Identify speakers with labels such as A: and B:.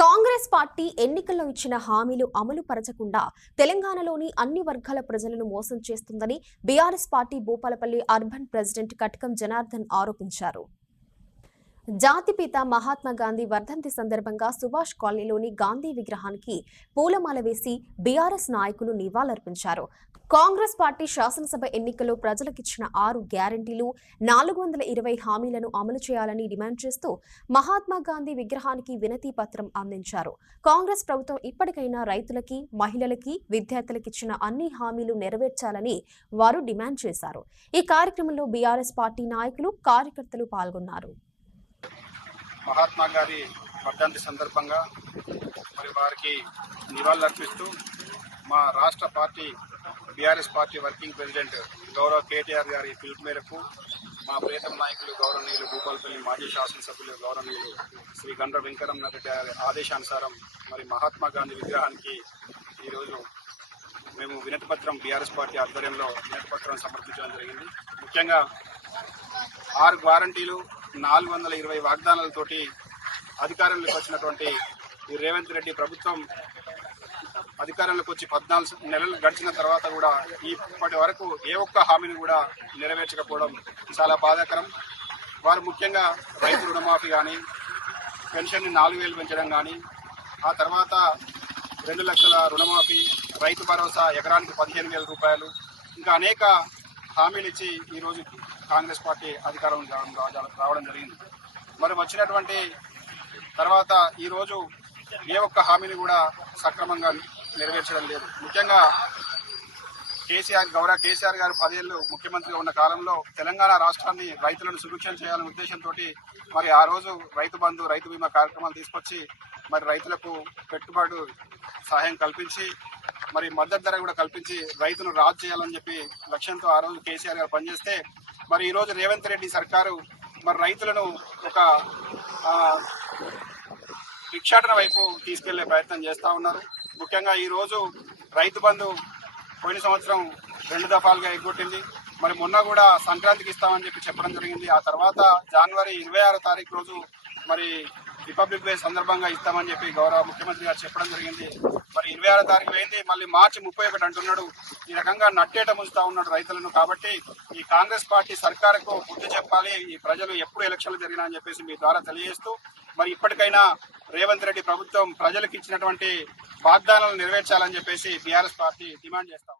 A: Congress party ఎన్నికల్లో ఇచ్చిన హామీలు అమలు పరచకుండా తెలంగాణలోని అన్ని వర్గాల ప్రజలను మోసం చేస్తుందని BRS party Bhupalpally urban president Katakam Janardhan ఆరోపించారు. జాతిపిత మహాత్మా గాంధీ వర్ధంతి సందర్భంగా సుభాష్ కాలనీలోని గాంధీ విగ్రహానికి పూలమాల వేసి బీఆర్ఎస్ నాయకులు నివాళులర్పించారు. కాంగ్రెస్ పార్టీ శాసనసభ ఎన్నికల్లో ప్రజలకిచ్చిన ఆరు గ్యారంటీలు నాలుగు వందల ఇరవై హామీలను అమలు చేయాలని డిమాండ్ చేస్తూ మహాత్మా గాంధీ విగ్రహానికి వినతి పత్రం అందించారు. కాంగ్రెస్ ప్రభుత్వం ఇప్పటికైనా రైతులకి మహిళలకి విద్యార్థులకు ఇచ్చిన అన్ని హామీలు నెరవేర్చాలని వారు డిమాండ్ చేశారు. ఈ కార్యక్రమంలో బీఆర్ఎస్ పార్టీ నాయకులు కార్యకర్తలు పాల్గొన్నారు.
B: మహాత్మా గారి వర్ధంతి సందర్భంగా మరి వారికి నివాళులర్పిస్తూ మా రాష్ట్ర party BRS party working president గౌరవ కేటీఆర్ గారి పిలుపు మేరకు మా ప్రేతం నాయకులు గౌరవనీయులు భూపాలపల్లి మాజీ శాసనసభ్యులు గౌరవనీయులు శ్రీ గండ్ర వెంకటరమణ రెడ్డి గారి ఆదేశానుసారం మరి మహాత్మా గాంధీ విగ్రహానికి ఈరోజు మేము వినతిపత్రం బీఆర్ఎస్ పార్టీ ఆధ్వర్యంలో వినతిపత్రం సమర్పించడం జరిగింది. ముఖ్యంగా ఆరు వారంటీలు నాలుగు వందల ఇరవై వాగ్దానాలతోటి అధికారంలోకి వచ్చినటువంటి ఈ రేవంత్ రెడ్డి ప్రభుత్వం అధికారంలోకి వచ్చి పద్నాలుగు నెలలు గడిచిన తర్వాత కూడా ఇప్పటి వరకు ఏ ఒక్క హామీని కూడా నెరవేర్చకపోవడం చాలా బాధాకరం. వారు ముఖ్యంగా రైతు రుణమాఫీ కానీ పెన్షన్ని నాలుగు వేలు పెంచడం కానీ ఆ తర్వాత రెండు లక్షల రుణమాఫీ రైతు భరోసా ఎకరానికి పదిహేను వేల రూపాయలు ఇంకా అనేక హామీలు ఇచ్చి ఈరోజు కాంగ్రెస్ పార్టీ అధికారం రావడం రావడం జరిగింది. మరి వచ్చినటువంటి తర్వాత ఈరోజు ఏ ఒక్క హామీని కూడా సక్రమంగా నెరవేర్చడం లేదు. ముఖ్యంగా కేసీఆర్ గౌరవ కేసీఆర్ గారు పదేళ్ళు ముఖ్యమంత్రిగా ఉన్న కాలంలో తెలంగాణ రాష్ట్రాన్ని రైతులను సుభిక్షం చేయాలనే ఉద్దేశంతో మరి ఆ రోజు రైతు బంధు రైతు బీమా కార్యక్రమాలు తీసుకొచ్చి మరి రైతులకు పెట్టుబడి సహాయం కల్పించి మరి మద్దతు ధర కూడా కల్పించి రైతును రాజు చేయాలని చెప్పి లక్ష్యంతో ఆ రోజు కేసీఆర్ గారు పనిచేస్తే మరి ఈరోజు రేవంత్ రెడ్డి సర్కారు మరి రైతులను ఒక భిక్షాటన వైపు తీసుకెళ్ళే ప్రయత్నం చేస్తా ఉన్నారు. ముఖ్యంగా ఈరోజు రైతు బంధు పోయిన సంవత్సరం రెండు దఫాలుగా ఎగ్గొట్టింది. మరి మొన్న కూడా సంక్రాంతికి ఇస్తామని చెప్పి చెప్పడం జరిగింది. ఆ తర్వాత జనవరి ఇరవై ఆరో తారీఖు రోజు మరి రిపబ్లిక్ డే సందర్భంగా ఇస్తామని చెప్పి గౌరవ ముఖ్యమంత్రి గారు చెప్పడం జరిగింది. మరి ఇరవై ఆరో తారీఖు అయింది మళ్ళీ మార్చి ముప్పై ఒకటి అంటున్నాడు. ఈ రకంగా నట్టేట ముంచుతా ఉన్నాడు రైతులను కాబట్టి ఈ కాంగ్రెస్ పార్టీ సర్కారుకు బుద్ధి చెప్పాలి. ఈ ప్రజలు ఎప్పుడు ఎలక్షన్లు జరిగినా అని చెప్పేసి మీ ద్వారా తెలియజేస్తూ మరి ఇప్పటికైనా రేవంత్ రెడ్డి ప్రభుత్వం ప్రజలకు ఇచ్చినటువంటి వాగ్దానాలను నెరవేర్చాలని చెప్పేసి బీఆర్ఎస్ పార్టీ డిమాండ్ చేస్తాం